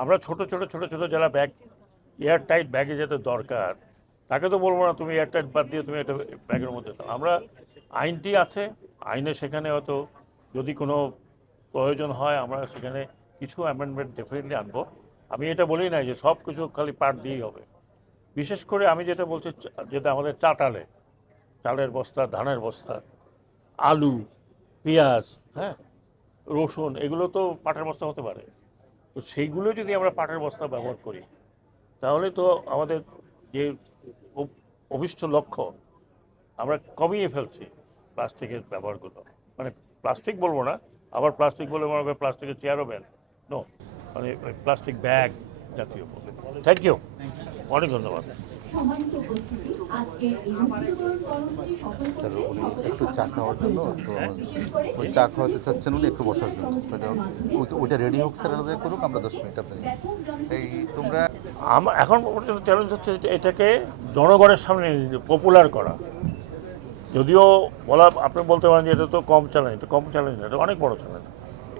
আমরা ছোট ছোট ছোট ছোট যারা ব্যাগ এয়ার টাইট ব্যাগে যেতে দরকার তাকে তো বলবো না তুমি এয়ার টাইট বাদ দিয়ে তুমি একটা ব্যাগের মধ্যে দাও। আমরা আইনটি আছে, আইনে সেখানে হয়তো যদি কোনো প্রয়োজন হয় আমরা সেখানে কিছু অ্যামেন্ডমেন্ট ডেফিনেটলি আনবো। আমি এটা বলি নাই যে সব কিছু খালি পাট দিয়েই হবে। বিশেষ করে আমি যেটা বলছি, যেটা আমাদের চালের বস্তা, ধানের বস্তা, আলু, পেঁয়াজ, হ্যাঁ, রসুন, এগুলো তো পাটের বস্তা হতে পারে। তো সেইগুলো যদি আমরা পাটের বস্তা ব্যবহার করি তাহলে তো আমাদের যে অভিষ্ট লক্ষ্য আমরা কমিয়ে ফেলছি প্লাস্টিকের ব্যবহারগুলো। মানে প্লাস্টিক বলবো না, আবার প্লাস্টিক বলে মনে হয় প্লাস্টিকের চেয়ারও ব্যান, নো, মানে ওই প্লাস্টিক ব্যাগ জাতীয়। থ্যাংক ইউ, অনেক ধন্যবাদ। স্যার উনি একটু চা খাওয়ার জন্য তো ওই চা খাওয়াতে চাচ্ছেন উনি একটু বসার জন্য, ওইটা রেডি হোক স্যার, আলাদা করুক, আমরা 10 মিনিট আপনি এই তোমরা এখন পর্যন্ত চ্যালেঞ্জ হচ্ছে যে এটাকে জনগণের সামনে পপুলার করা। যদিও বলা আপনি বলতে পারেন যে এটা তো কম চ্যালেঞ্জ, এটা কম চ্যালেঞ্জ না, এটা অনেক বড় চ্যালেঞ্জ।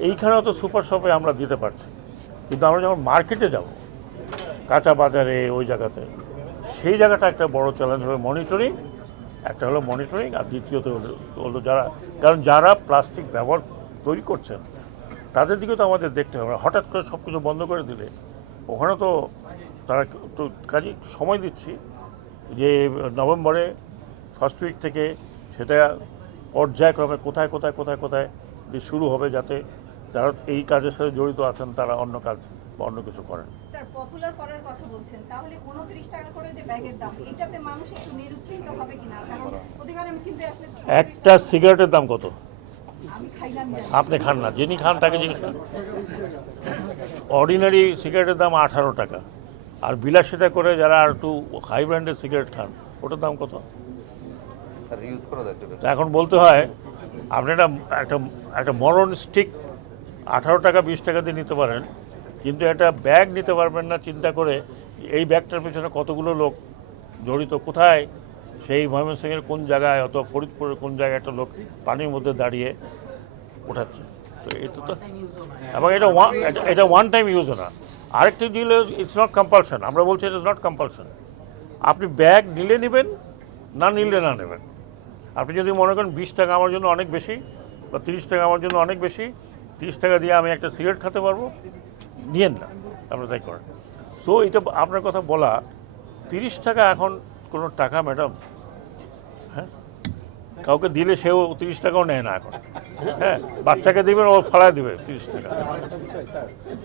এইখানেও তো সুপার শপে আমরা দিতে পারছি, কিন্তু আমরা যখন মার্কেটে যাব, কাঁচা বাজারে, ওই জায়গাতে, সেই জায়গাটা একটা বড় চ্যালেঞ্জ হবে। মনিটরিং, একটা হলো মনিটরিং, আর দ্বিতীয়ত হলো যারা, কারণ যারা প্লাস্টিক ব্যবহার তৈরি করছেন তাদের দিকেও তো আমাদের দেখতে হবে। হঠাৎ করে সব কিছু বন্ধ করে দিলে ওখানে তো তারা তো কাজে সময় দিচ্ছি যে নভেম্বরে ফার্স্ট উইক থেকে সেটা পর্যায়ক্রমে কোথায় কোথায় কোথায় কোথায় শুরু হবে, যাতে যারা এই কাজের সাথে জড়িত আছেন তারা অন্য কাজ বা অন্য কিছু করেন। স্যার, পপুলার করার কথা বলছেন, তাহলে 29 টাকা করে যে ব্যাগের দাম, এটাতে মানুষ একটু নিরুৎসাহিত হবে কিনা? কারণ প্রতিবার আমি কিন্তু আসলে একটা সিগারেটের দাম কত? আমি খাইলাম না। আপনি খান না, যিনি খান তাকে জিজ্ঞেস করেন। অর্ডিনারি সিগারেটের দাম 18 টাকা, আর বিলাসিতা করে যারা আর একটু হাই ব্র্যান্ডের সিগারেট খান ওটার দাম কত? স্যার ইউজ করা যাবে। এখন বলতে হয় আপনি একটা একটা মরণ স্টিক 18 টাকা 20 টাকা দিয়ে নিতে পারেন, কিন্তু একটা ব্যাগ নিতে পারবেন না। চিন্তা করে এই ব্যাগটার পেছনে কতগুলো লোক জড়িত, কোথায় সেই ময়মনসিংহের কোন জায়গায়, অথবা ফরিদপুরের কোন জায়গায় একটা লোক পানির মধ্যে দাঁড়িয়ে ওঠাচ্ছে। তো এটা তো, এবং এটা ওয়ান টাইম ইউজও না। আরেকটি দিলে ইটস নট কম্পালশন, আমরা বলছি এটা ইজ নট কম্পালশন। আপনি ব্যাগ নিলে নেবেন, না নিলে না নেবেন। আপনি যদি মনে করেন 20 টাকা আমার জন্য অনেক বেশি, বা 30 টাকা আমার জন্য অনেক বেশি, 30 টাকা দিয়ে আমি একটা সিগারেট খেতে পারবো, নিয়েন না, আপনি তাই করেন। সো এটা আপনার কথা বলা, 30 টাকা এখন কোনো টাকা ম্যাডাম? হ্যাঁ, কাউকে দিলে সেও 30 টাকাও নেয় না এখন। হ্যাঁ, বাচ্চাকে দিবেন ও ফালায় দিবে 30 টাকা।